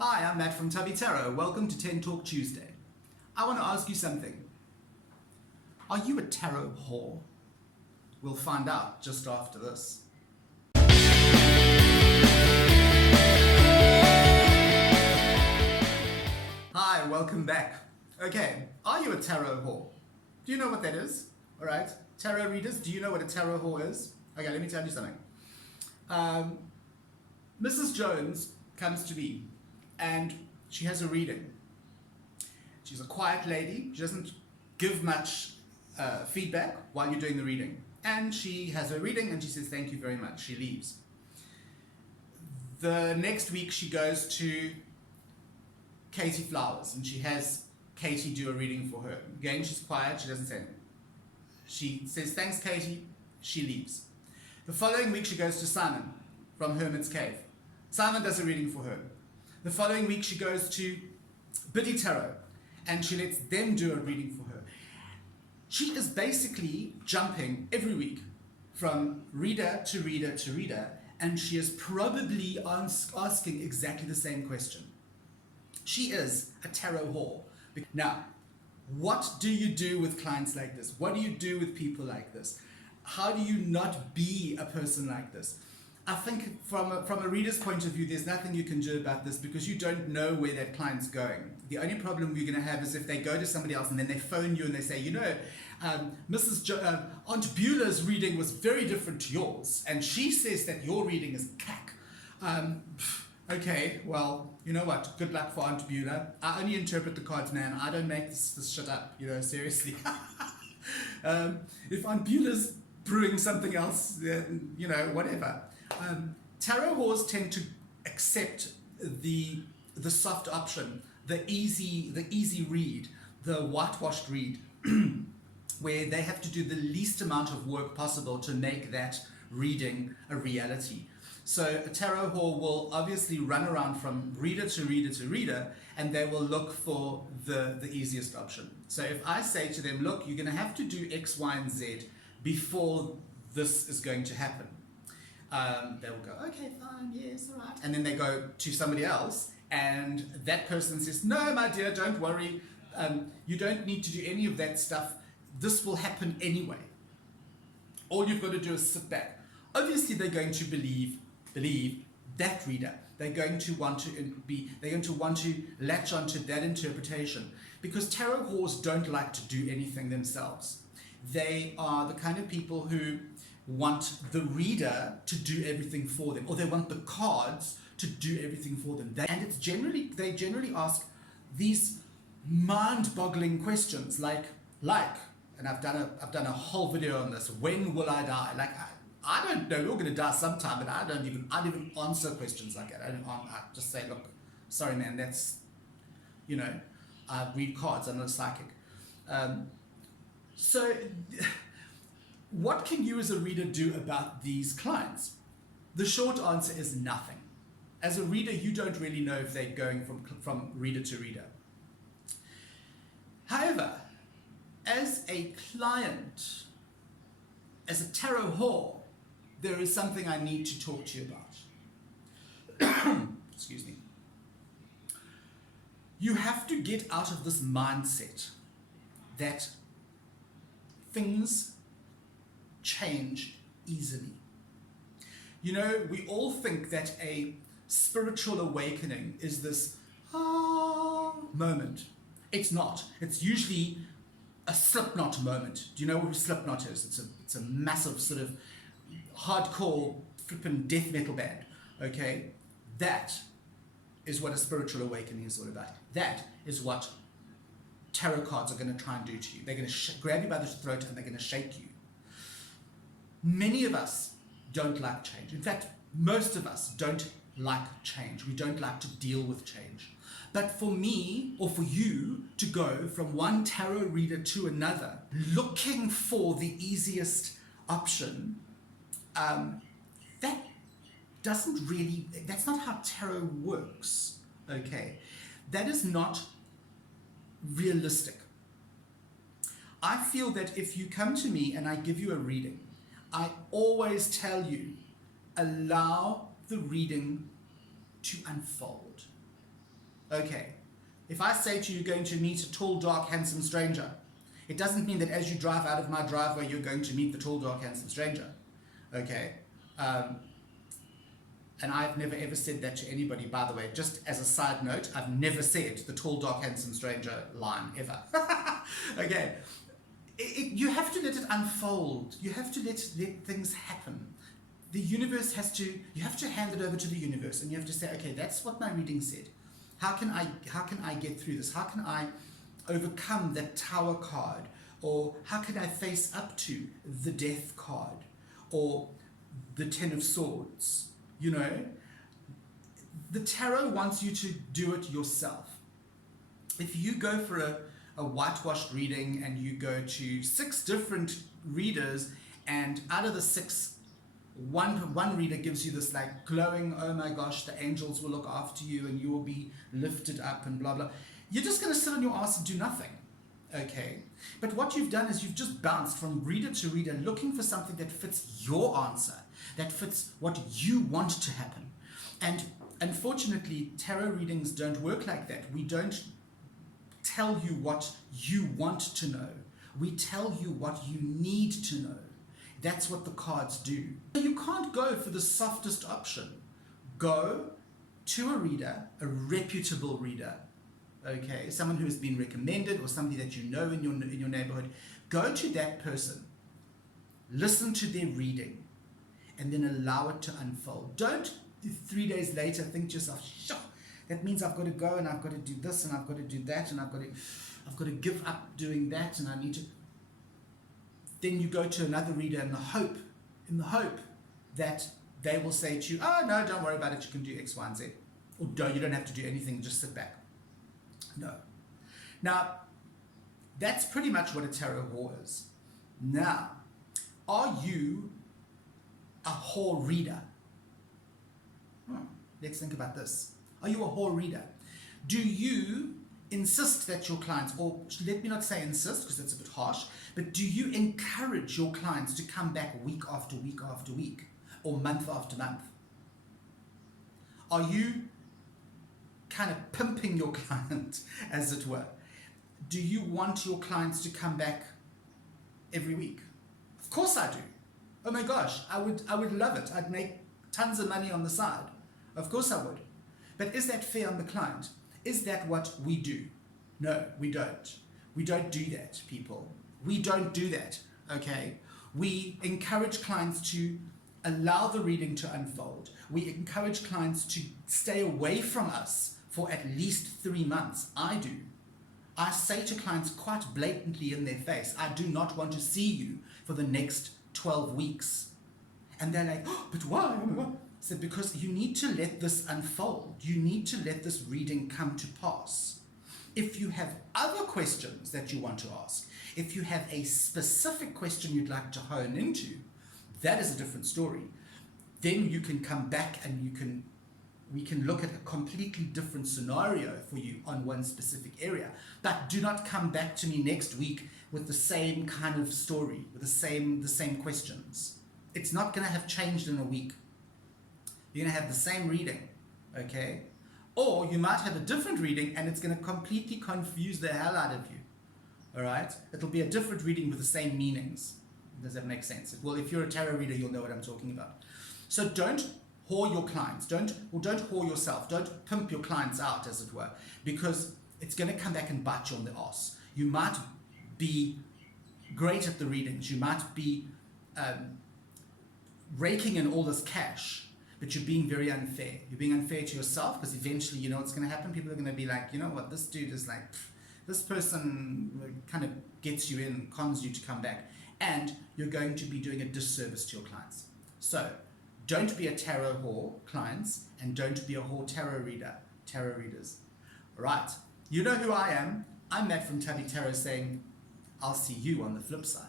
Hi, I'm Matt from Tubby Tarot. Welcome to 10 Talk Tuesday. I want to ask you something. Are you a tarot whore? We'll find out just after this. Hi, welcome back. Okay, are you a tarot whore? Do you know what that is? All right, tarot readers, do you know what a tarot whore is? Okay, let me tell you something. Mrs. Jones comes to me and she has a reading. She's a quiet lady. She doesn't give much feedback while you're doing the reading. And she has her reading and she says, thank you very much. She leaves. The next week she goes to Katie Flowers and she has Katie do a reading for her. Again, she's quiet. She doesn't say anything. She says, thanks, Katie. She leaves. The following week she goes to Simon from Hermit's Cave. Simon does a reading for her. The following week she goes to Biddy Tarot and she lets them do a reading for her. She is basically jumping every week from reader to reader to reader, and she is probably asking exactly the same question. She is a tarot whore. Now, what do you do with clients like this? What do you do with people like this? How do you not be a person like this? I think from a reader's point of view, there's nothing you can do about this because you don't know where that client's going. The only problem you're going to have is if they go to somebody else and then they phone you and they say, Aunt Beulah's reading was very different to yours, and she says that your reading is cack. Okay, well, you know what? Good luck for Aunt Beulah. I only interpret the cards, man. I don't make this shit up, seriously. If Aunt Beulah's brewing something else, then, whatever. Tarot whores tend to accept the soft option, the easy read, the whitewashed read, where they have to do the least amount of work possible to make that reading a reality. So a tarot whore will obviously run around from reader to reader to reader, and they will look for the easiest option. So if I say to them, look, you're going to have to do X, Y, and Z before this is going to happen. They will go, okay, fine, yes, all right. And then they go to somebody else, and that person says, no, my dear, don't worry. You don't need to do any of that stuff. This will happen anyway. All you've got to do is sit back. Obviously, they're going to believe that reader. They're going to want to latch onto that interpretation, because tarot whores don't like to do anything themselves. They are the kind of people who want the reader to do everything for them, or they want the cards to do everything for them. They generally ask these mind-boggling questions like, and I've done a whole video on this. When will I die? I don't know. You're going to die sometime, but I don't even answer questions like that. I just say, look, sorry, man. That's, I read cards. I'm not a psychic. So, what can you as a reader do about these clients? The short answer is nothing. As a reader, you don't really know if they're going from reader to reader. However, as a client, as a tarot whore, there is something I need to talk to you about. Excuse me. You have to get out of this mindset that things change easily. We all think that a spiritual awakening is this moment. It's not. It's usually a Slipknot moment. Do you know what Slipknot is? It's a massive sort of hardcore flippin' death metal band. Okay? That is what a spiritual awakening is all about. That is what tarot cards are going to try and do to you. They're going to grab you by the throat and they're going to shake you. Many of us don't like change. In fact, most of us don't like change. We don't like to deal with change. But for me, or for you, to go from one tarot reader to another, looking for the easiest option, that's not how tarot works, okay? That is not realistic. I feel that if you come to me and I give you a reading, I always tell you, allow the reading to unfold. Okay. If I say to you, you're going to meet a tall, dark, handsome stranger, it doesn't mean that as you drive out of my driveway, you're going to meet the tall, dark, handsome stranger. Okay. And I've never ever said that to anybody, by the way. Just as a side note, I've never said the tall, dark, handsome stranger line ever. Okay. You have to let it unfold. You have to let things happen. The universe you have to hand it over to the universe, and you have to say, okay, that's what my reading said. How can I get through this? How can I overcome that Tower card? Or how can I face up to the Death card? Or the Ten of Swords? You know, the tarot wants you to do it yourself. If you go for a whitewashed reading and you go to 6 different readers, and out of the 6, one reader gives you this like glowing, oh my gosh, the angels will look after you and you will be lifted up and blah blah, you're just going to sit on your ass and do nothing. Okay, but what you've done is you've just bounced from reader to reader looking for something that fits your answer, that fits what you want to happen. And unfortunately, tarot readings don't work like that. We don't tell you what you want to know. We tell you what you need to know. That's what the cards do. You can't go for the softest option. Go to a reader, a reputable reader, okay, someone who has been recommended or somebody that you know in your neighborhood. Go to that person, listen to their reading, and then allow it to unfold. Don't 3 days later think to yourself, sure, that means I've got to go and I've got to do this and I've got to do that and I've got to give up doing that and I need to. Then you go to another reader in the hope that they will say to you, oh no, don't worry about it, you can do X, Y, and Z. Or no, you don't have to do anything, just sit back. No. Now, that's pretty much what a tarot whore is. Now, are you a whore reader? Let's think about this. Are you a whore reader? Do you insist that your clients, or let me not say insist because that's a bit harsh, but do you encourage your clients to come back week after week after week or month after month? Are you kind of pimping your client, as it were? Do you want your clients to come back every week? Of course I do. Oh my gosh, I would love it. I'd make tons of money on the side. Of course I would. But is that fair on the client? Is that what we do? No, we don't. We don't do that, people. We don't do that, okay? We encourage clients to allow the reading to unfold. We encourage clients to stay away from us for at least 3 months. I do. I say to clients quite blatantly in their face, I do not want to see you for the next 12 weeks. And they're like, oh, but why? So because you need to let this unfold. You need to let this reading come to pass. If you have other questions that you want to ask, if you have a specific question you'd like to hone into, that is a different story. Then you can come back and we can look at a completely different scenario for you on one specific area. But do not come back to me next week with the same kind of story, with the same questions. It's not going to have changed in a week. You're going to have the same reading, okay? Or you might have a different reading and it's going to completely confuse the hell out of you, all right? It'll be a different reading with the same meanings. Does that make sense? Well, if you're a tarot reader, you'll know what I'm talking about. So don't whore your clients. Don't whore yourself. Don't pimp your clients out, as it were, because it's going to come back and bite you on the ass. You might be great at the readings. You might be raking in all this cash, but you're being very unfair. You're being unfair to yourself because eventually, you know what's going to happen? People are going to be like, you know what, this dude is like, this person kind of gets you in, cons you to come back. And you're going to be doing a disservice to your clients. So don't be a tarot whore, clients, and don't be a whore tarot readers. All right, you know who I am. I'm Matt from Tubby Tarot saying, I'll see you on the flip side.